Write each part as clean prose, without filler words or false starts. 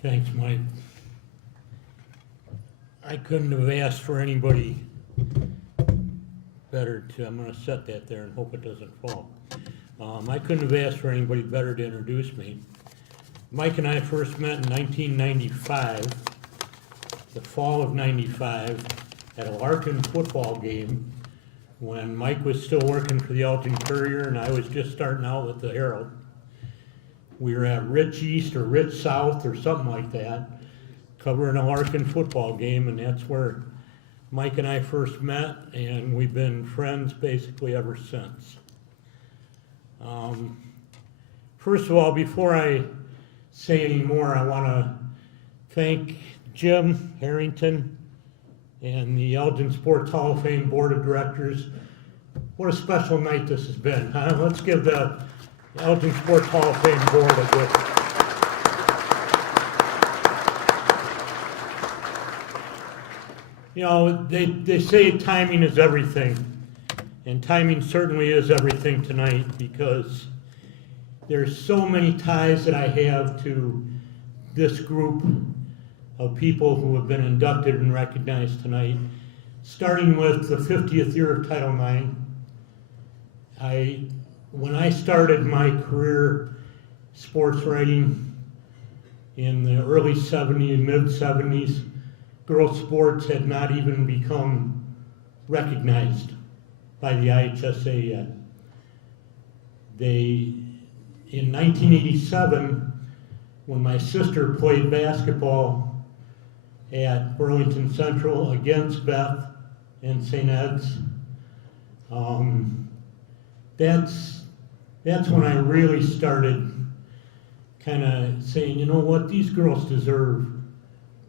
Thanks, Mike. I couldn't have asked for anybody better to, I'm gonna set that there and hope it doesn't fall. I couldn't have asked for anybody better to introduce me. Mike and I first met in 1995, the fall of 95, at a Larkin football game when Mike was still working for the Elgin Courier and I was just starting out with the Herald. We were at Rich East or Rich South or something like that, covering a Larkin football game, and that's where Mike and I first met, and we've been friends basically ever since. First of all, before I say any more, I want to thank Jim Harrington and the Elgin Sports Hall of Fame Board of Directors. What a special night this has been, huh? Let's give the Elgin Sports Hall of Fame Board a good. You know, they say timing is everything, and timing certainly is everything tonight, because there's so many ties that I have to this group of people who have been inducted and recognized tonight, starting with the 50th year of Title IX. When I started my career sports writing in the early 70s, mid 70s, girls sports had not even become recognized by the IHSA yet. In 1987, when my sister played basketball at Burlington Central against Beth and St. Ed's, that's when I really started kind of saying, you know what, these girls deserve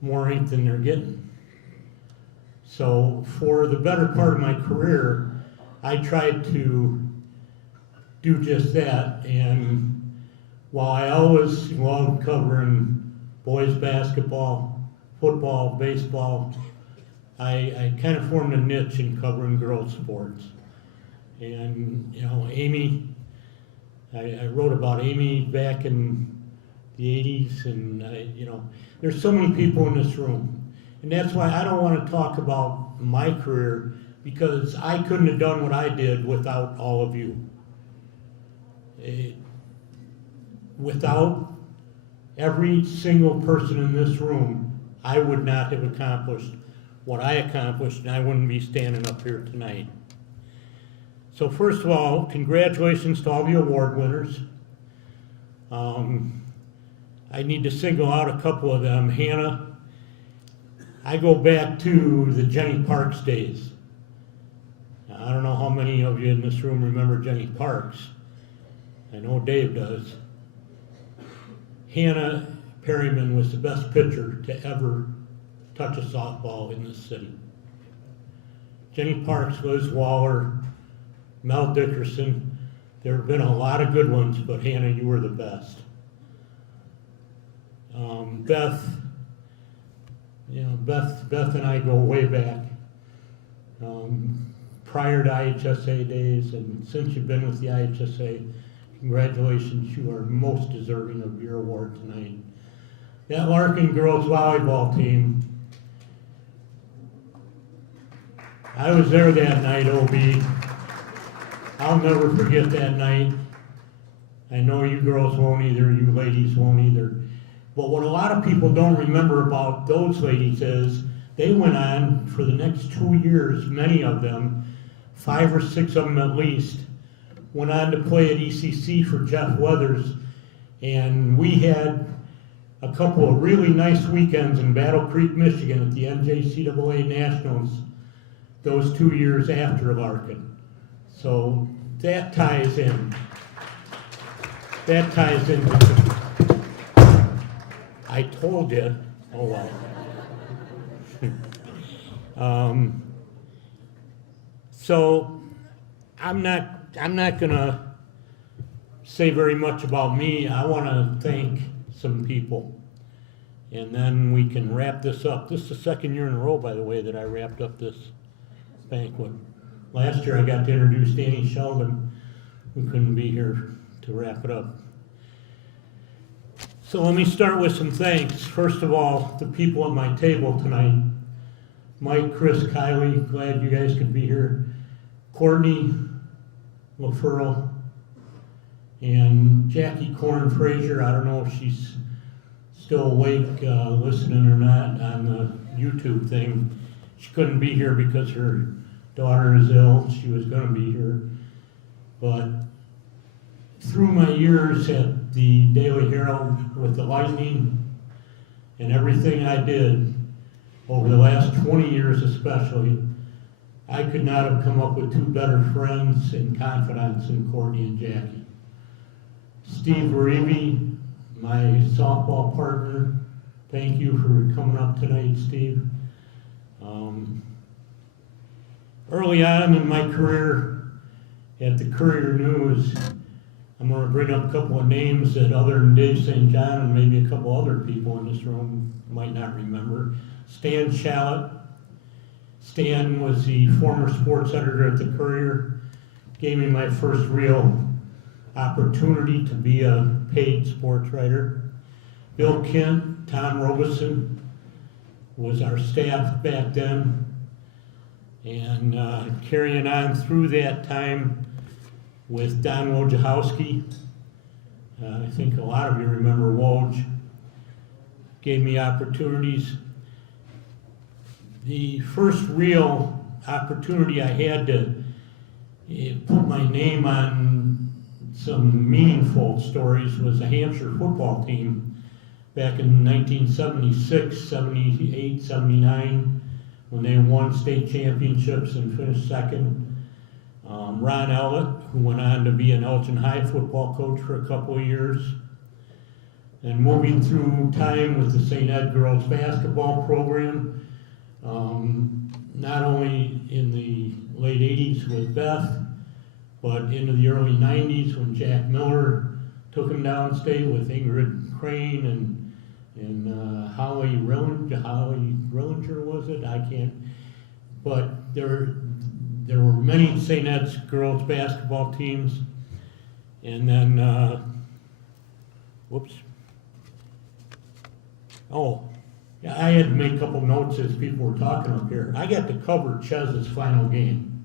more ink than they're getting. So for the better part of my career, I tried to do just that, and while I always loved covering boys basketball, football, baseball, I kind of formed a niche in covering girls sports. And, you know, Amy, I wrote about Amy back in the 80s, and, you know, there's so many people in this room. And that's why I don't want to talk about my career, because I couldn't have done what I did without all of you. Without every single person in this room, I would not have accomplished what I accomplished, and I wouldn't be standing up here tonight. So first of all, congratulations to all the award winners. I need to single out a couple of them. Hannah, I go back to the Jenny Parks days. Now, I don't know how many of you in this room remember Jenny Parks. I know Dave does. Hannah Perryman was the best pitcher to ever touch a softball in this city. Jenny Parks, Liz Waller, Mel Dickerson. There have been a lot of good ones, but Hannah, you were the best. Beth, you know, Beth and I go way back. Prior to IHSA days, and since you've been with the IHSA, congratulations, you are most deserving of your award tonight. That Larkin girls volleyball team, I was there that night, OB. I'll never forget that night. I know you girls won't either, you ladies won't either. But what a lot of people don't remember about those ladies is they went on for the next 2 years, many of them, 5 or 6 of them at least, went on to play at ECC for Jeff Weathers, and we had a couple of really nice weekends in Battle Creek, Michigan at the NJCAA Nationals those 2 years after Larkin. So that ties in. That ties in. I told you. Oh well. So I'm not gonna say very much about me. I want to thank some people, and then we can wrap this up. This is the second year in a row, by the way, that I wrapped up this banquet. Last year I got to introduce Danny Sheldon, who couldn't be here to wrap it up. So let me start with some thanks. First of all, the people at my table tonight. Mike, Chris, Kylie, glad you guys could be here. Courtney, LaFurl, and Jackie Corn Frazier. I don't know if she's still awake, listening or not on the YouTube thing. She couldn't be here because her daughter is ill. She was going to be here. But through my years at the Daily Herald with the Lightning and everything I did over the last 20 years especially, I could not have come up with two better friends and confidants than Courtney and Jackie. Steve Reeve, my softball partner, thank you for coming up tonight, Steve. Early on in my career at the Courier News, I'm going to bring up a couple of names that other than Dave St. John and maybe a couple other people in this room might not remember. Stan Shallett. Stan was the former sports editor at the Courier, gave me my first real opportunity to be a paid sports writer. Bill Kent, Tom Robeson was our staff back then. And carrying on through that time with Don Wojciechowski. I think a lot of you remember Woj. Gave me opportunities. The first real opportunity I had to put my name on some meaningful stories was the Hampshire football team back in 1976, 78, 79. When they won state championships and finished second. Ron Ellett, who went on to be an Elgin High football coach for a couple of years. And moving through time with the St. Ed girls basketball program, not only in the late 80s with Beth, but into the early 90s when Jack Miller took him downstate with Ingrid Crane and Holly Rillinger was it? I can't. But there were many St. Ed's girls basketball teams, and then yeah, I had to make a couple notes as people were talking up here. I got to cover Chez's final game.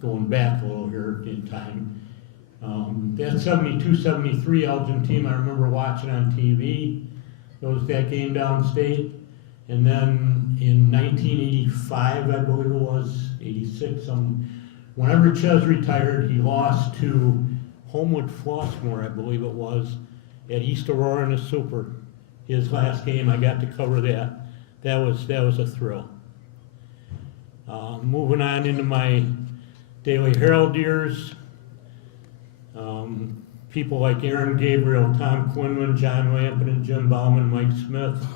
Going back a little here in time. That 72-73 Elgin team I remember watching on TV. It was that game downstate. And then in 1985, I believe it was, 86, whenever Chez retired, he lost to Homewood Flossmoor, I believe it was, at East Aurora in the Super. His last game, I got to cover that. That was a thrill. Moving on into my Daily Herald years, people like Aaron Gabriel, Tom Quinlan, John Lampin, and Jim Bauman, Mike Smith,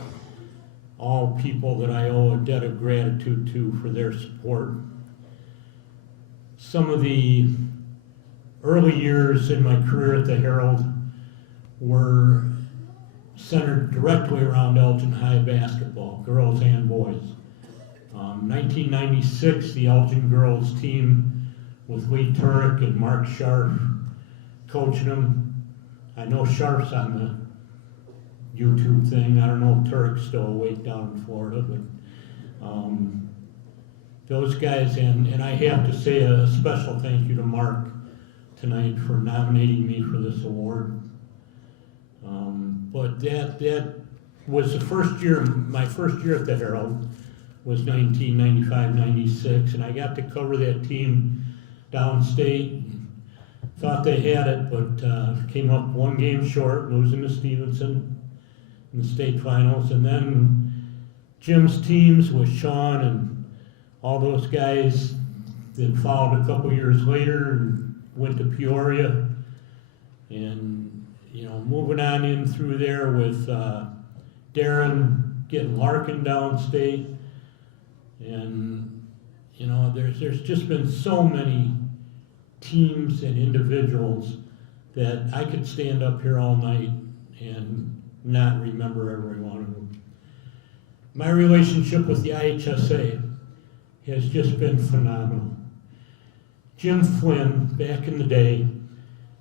all people that I owe a debt of gratitude to for their support. Some of the early years in my career at the Herald were centered directly around Elgin High basketball, girls and boys. 1996, the Elgin girls team with Lee Turek and Mark Scharf coaching them. I know Scharf's on the YouTube thing. I don't know if Turek's still awake down in Florida, but those guys, and I have to say a special thank you to Mark tonight for nominating me for this award. But that was the first year, my first year at the Herald was 1995-96, and I got to cover that team downstate. Thought they had it, but came up one game short, losing to Stevenson in the state finals. And then Jim's teams with Sean and all those guys that followed a couple years later and went to Peoria. And, moving on in through there with Darren getting Larkin downstate. And, there's just been so many teams and individuals that I could stand up here all night and not remember every one of them. My relationship with the IHSA has just been phenomenal. Jim Flynn, back in the day,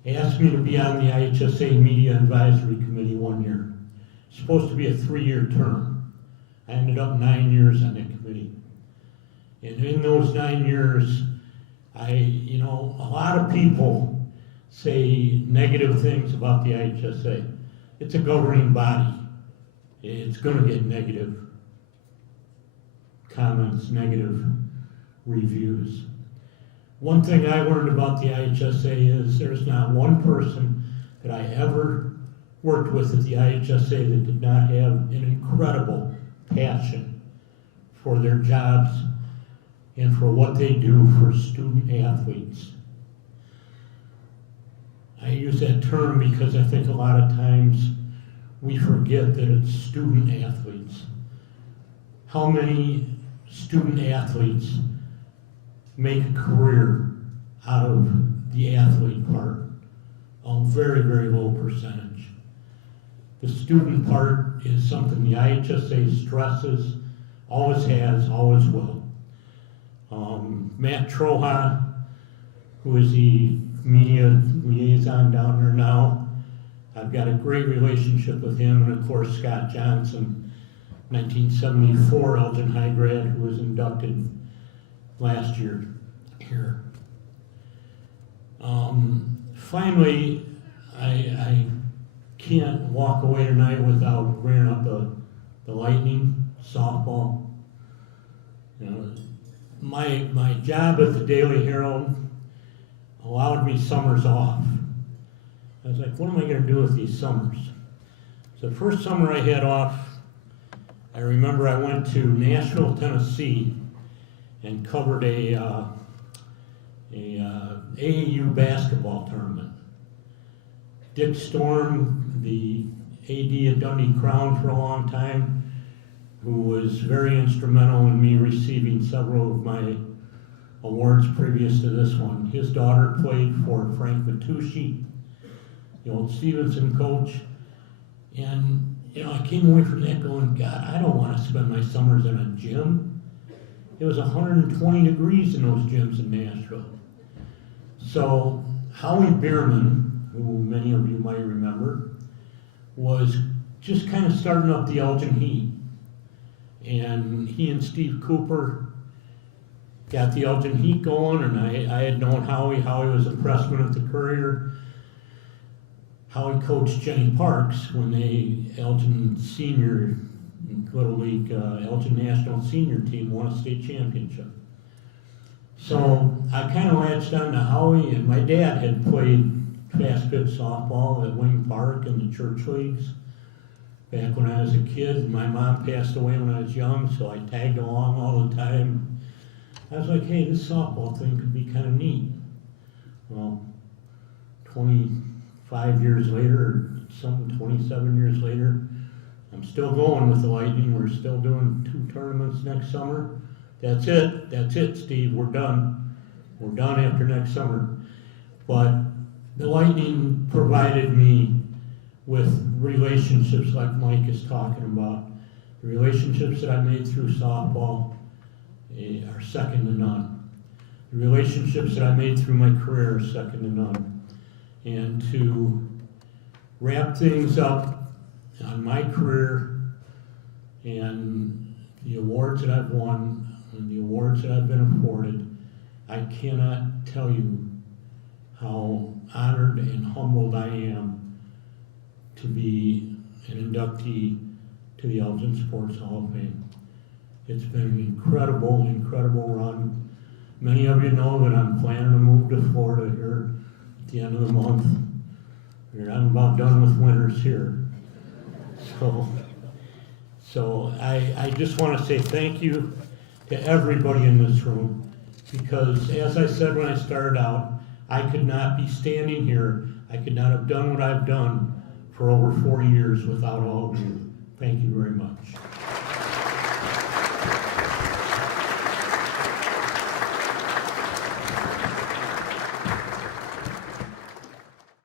asked me to be on the IHSA Media Advisory Committee 1 year. It's supposed to be a 3-year term. I ended up 9 years on that committee. And in those 9 years, a lot of people say negative things about the IHSA. It's a governing body. It's going to get negative comments, negative reviews. One thing I learned about the IHSA is there's not one person that I ever worked with at the IHSA that did not have an incredible passion for their jobs and for what they do for student athletes. I use that term because I think a lot of times we forget that it's student athletes. How many student athletes make a career out of the athlete part? A very, very low percentage. The student part is something the IHSA stresses, always has, always will. Matt Troha, who is the media liaison down there now, I've got a great relationship with him, and of course Scott Johnson, 1974 Elgin High grad, who was inducted last year here. Finally, I can't walk away tonight without bringing up the Lightning softball. My job at the Daily Herald allowed me summers off. I was like, what am I going to do with these summers? So the first summer I had off, I remember I went to Nashville, Tennessee, and covered a AAU basketball tournament. Dick Storm, the AD at Dundee Crown for a long time, who was very instrumental in me receiving several of my awards previous to this one. His daughter played for Frank Matucci, the old Stevenson coach. And, I came away from that going, God, I don't want to spend my summers in a gym. It was 120 degrees in those gyms in Nashville. So Howie Bierman, who many of you might remember, was just kind of starting up the Elgin Heat. And he and Steve Cooper got the Elgin Heat going, and I had known Howie. Howie was a freshman at the Courier. Howie coached Jenny Parks when Elgin Senior Little League, Elgin National Senior team won a state championship. So I kind of latched on to Howie, and my dad had played fast pitch softball at Wing Park in the church leagues back when I was a kid. My mom passed away when I was young, so I tagged along all the time. I was like, hey, this softball thing could be kind of neat. Well, 25 years later, or 27 years later, I'm still going with the Lightning. We're still doing 2 tournaments next summer. That's it, Steve, we're done. We're done after next summer. But the Lightning provided me with relationships like Mike is talking about. The relationships that I made through softball are second to none. The relationships that I made through my career are second to none. And to wrap things up on my career and the awards that I've won and the awards that I've been afforded, I cannot tell you how honored and humbled I am to be an inductee to the Elgin Sports Hall of Fame. It's been an incredible, incredible run. Many of you know that I'm planning to move to Florida here at the end of the month. I'm about done with winters here. So I just want to say thank you to everybody in this room, because as I said when I started out, I could not be standing here, I could not have done what I've done for over 40 years without all of you. Thank you very much.